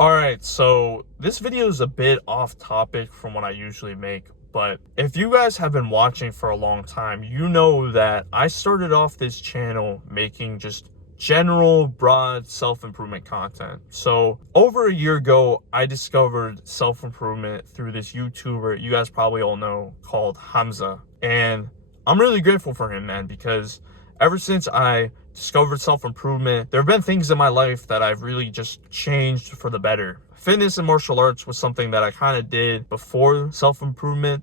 All right, so this video is a bit off topic from what I usually make, but if you guys have been watching for a long time, you know that I started off this channel making just general, broad self-improvement content. So over a year ago, I discovered self-improvement through this YouTuber you guys probably all know called Hamza. And I'm really grateful for him, man, because ever since I discovered self-improvement, there have been things in my life that I've really just changed for the better. Fitness and martial arts was something that I kind of did before self-improvement,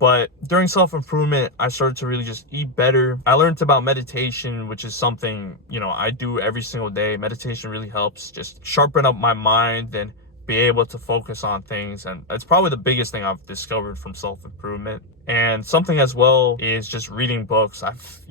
but during self-improvement, I started to really just eat better. I learned about meditation, which is something, I do every single day. Meditation really helps just sharpen up my mind and be able to focus on things. And it's probably the biggest thing I've discovered from self-improvement. And something as well is just reading books. I've,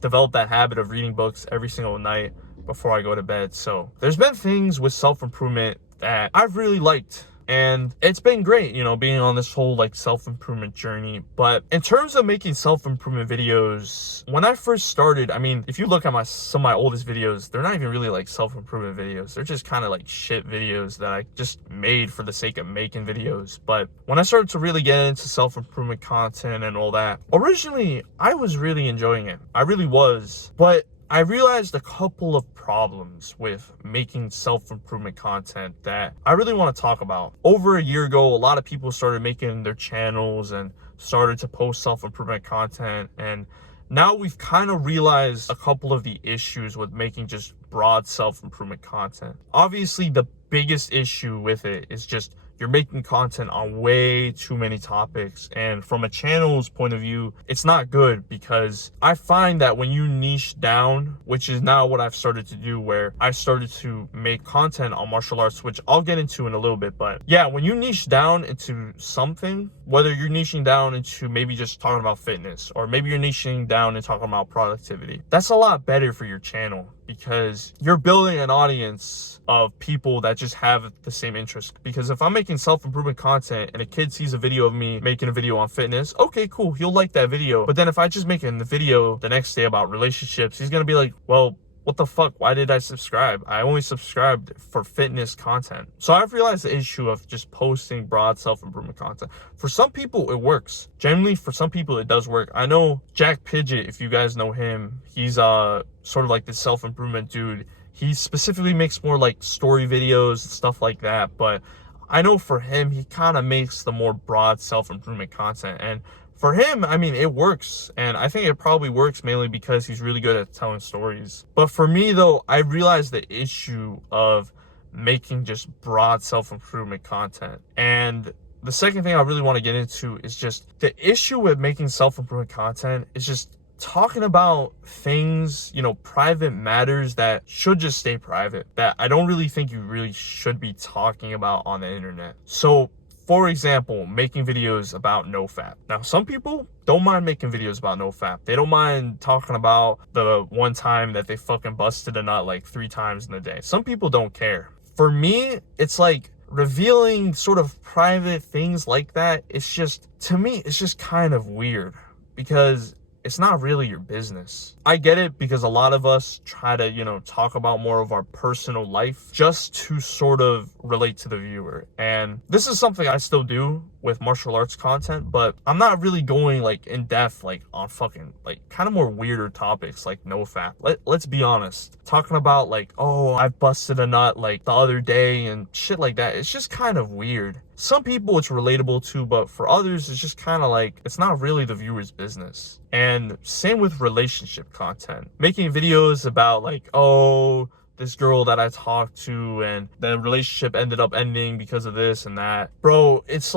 developed that habit of reading books every single night before I go to bed. So there's been things with self-improvement that I've really liked. And it's been great, being on this whole self-improvement journey. But in terms of making self-improvement videos, when I first started, if you look at some of my oldest videos, they're not even really self-improvement videos. They're just kind of shit videos that I just made for the sake of making videos. But when I started to really get into self-improvement content and all that, originally I was really enjoying it. I really was. But I realized a couple of problems with making self-improvement content that I really want to talk about. Over a year ago, a lot of people started making their channels and started to post self-improvement content. And now we've kind of realized a couple of the issues with making just broad self-improvement content. Obviously, the biggest issue with it is just you're making content on way too many topics. And from a channel's point of view, it's not good because I find that when you niche down, which is now what I've started to do, where I started to make content on martial arts, which I'll get into in a little bit. But yeah, when you niche down into something, whether you're niching down into maybe just talking about fitness, or maybe you're niching down and talking about productivity, that's a lot better for your channel because you're building an audience of people that just have the same interest. Because if I'm making self-improvement content and a kid sees a video of me making a video on fitness, okay, cool, he'll like that video. But then if I just make the video the next day about relationships, he's gonna be like, well, what the fuck? Why did I subscribe? I only subscribed for fitness content. So I've realized the issue of just posting broad self-improvement content. For some people, it works. Generally, for some people, it does work. I know Jack Pidgeot, if you guys know him, he's sort of this self-improvement dude. He specifically makes more story videos and stuff like that. But I know for him, he kind of makes the more broad self-improvement content. And for him, it works. And I think it probably works mainly because he's really good at telling stories. But for me, though, I realized the issue of making just broad self-improvement content. And the second thing I really want to get into is just the issue with making self-improvement content is just talking about things, private matters that should just stay private, that I don't really think you really should be talking about on the internet. So for example, making videos about NoFap. Now, some people don't mind making videos about NoFap. They don't mind talking about the one time that they fucking busted a nut 3 times in a day. Some people don't care. For me, it's revealing sort of private things like that. It's just, to me, it's just kind of weird because it's not really your business. I get it because a lot of us try to, talk about more of our personal life just to sort of relate to the viewer. And this is something I still do with martial arts content, but I'm not really going in depth on fucking kind of more weirder topics like NoFap. Let's be honest. Talking about oh, I busted a nut the other day and shit like that. It's just kind of weird. Some people it's relatable to, but for others it's just kind of it's not really the viewer's business. And same with relationship content. Making videos about oh, this girl that I talked to and the relationship ended up ending because of this and that. Bro, it's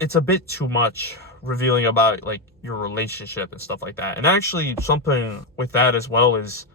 it's a bit too much revealing about your relationship and stuff like that. And actually something with that as well is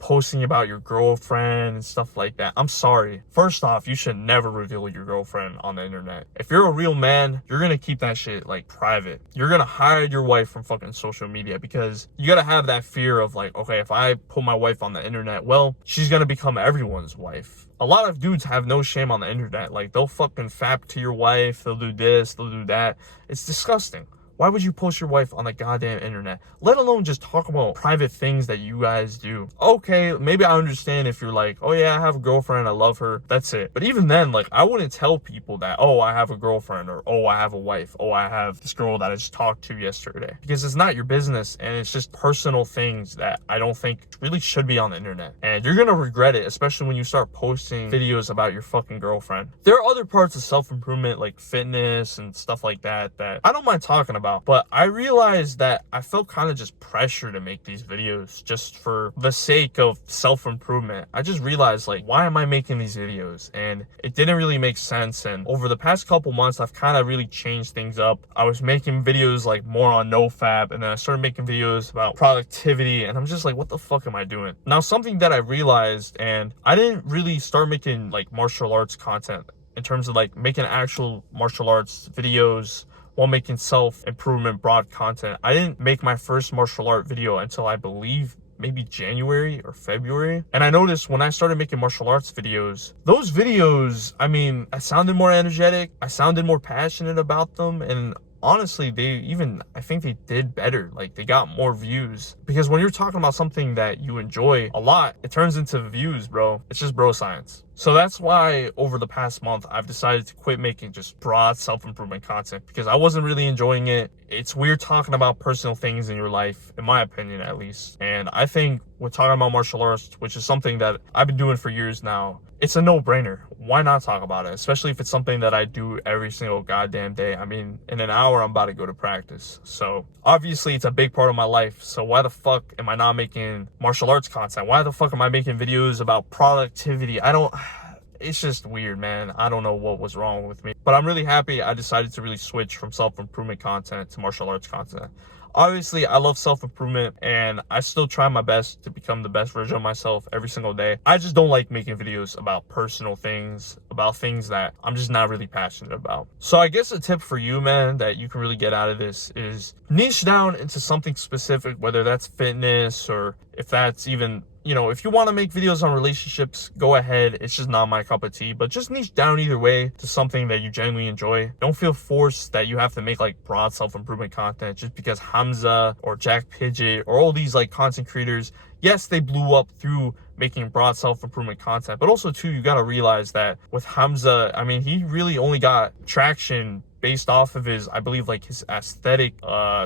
posting about your girlfriend and stuff like that. I'm sorry. First off, you should never reveal your girlfriend on the internet. If you're a real man, you're gonna keep that shit private. You're gonna hide your wife from fucking social media because you gotta have that fear of okay, if I put my wife on the internet, well, she's gonna become everyone's wife. A lot of dudes have no shame on the internet. They'll fucking fap to your wife, they'll do this, they'll do that. It's disgusting. Why would you post your wife on the goddamn internet? Let alone just talk about private things that you guys do. Okay, maybe I understand if you're like, oh yeah, I have a girlfriend, I love her, that's it. But even then, like, I wouldn't tell people that, oh, I have a girlfriend, or oh, I have a wife, oh, I have this girl that I just talked to yesterday. Because it's not your business, and it's just personal things that I don't think really should be on the internet. And you're gonna regret it, especially when you start posting videos about your fucking girlfriend. There are other parts of self-improvement, like fitness and stuff like that I don't mind talking about, but I realized that I felt kind of just pressure to make these videos just for the sake of self-improvement. I just realized, like, why am I making these videos? And it didn't really make sense. And over the past couple months, I've kind of really changed things up. I was making videos like more on NoFap, and then I started making videos about productivity, and I'm just like, what the fuck am I doing? Now, something that I realized, and I didn't really start making like martial arts content in terms of like making actual martial arts videos while making self-improvement broad content. I didn't make my first martial art video until I believe maybe January or February. And I noticed when I started making martial arts videos, those videos, I mean, I sounded more energetic, I sounded more passionate about them, and honestly, I think they did better. Like, they got more views, because when you're talking about something that you enjoy a lot, it turns into views, bro. It's just bro science. So that's why over the past month, I've decided to quit making just broad self-improvement content, because I wasn't really enjoying it. It's weird talking about personal things in your life, in my opinion, at least. And I think with talking about martial arts, which is something that I've been doing for years now, it's a no-brainer. Why not talk about it? Especially if it's something that I do every single goddamn day. I mean, in an hour, I'm about to go to practice. So obviously it's a big part of my life. So why the fuck am I not making martial arts content? Why the fuck am I making videos about productivity? It's just weird, man. I don't know what was wrong with me, but I'm really happy I decided to really switch from self-improvement content to martial arts content. Obviously, I love self-improvement, and I still try my best to become the best version of myself every single day. I just don't like making videos about personal things, about things that I'm just not really passionate about. So I guess a tip for you, man, that you can really get out of this is niche down into something specific, whether that's fitness or if that's even, you know, if you want to make videos on relationships, go ahead. It's just not my cup of tea, but just niche down either way to something that you genuinely enjoy. Don't feel forced that you have to make like broad self-improvement content just because Hamza or Jack Pidgeot or all these like content creators, yes, they blew up through making broad self-improvement content, but also too, you got to realize that with Hamza, I mean, he really only got traction based off of his, I believe, like his aesthetic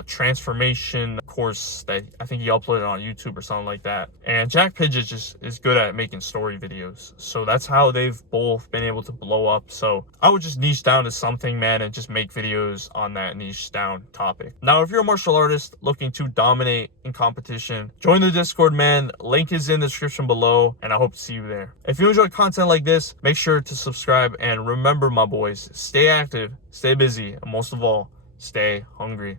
transformation course that I think he uploaded on YouTube or something like that. And Jack Pidgeot just is good at making story videos. So that's how they've both been able to blow up. So I would just niche down to something, man, and just make videos on that niche down topic. Now, if you're a martial artist looking to dominate in competition, join the Discord, man. Link is in the description below, and I hope to see you there. If you enjoy content like this, make sure to subscribe, and remember, my boys, stay active, stay busy, and most of all, stay hungry.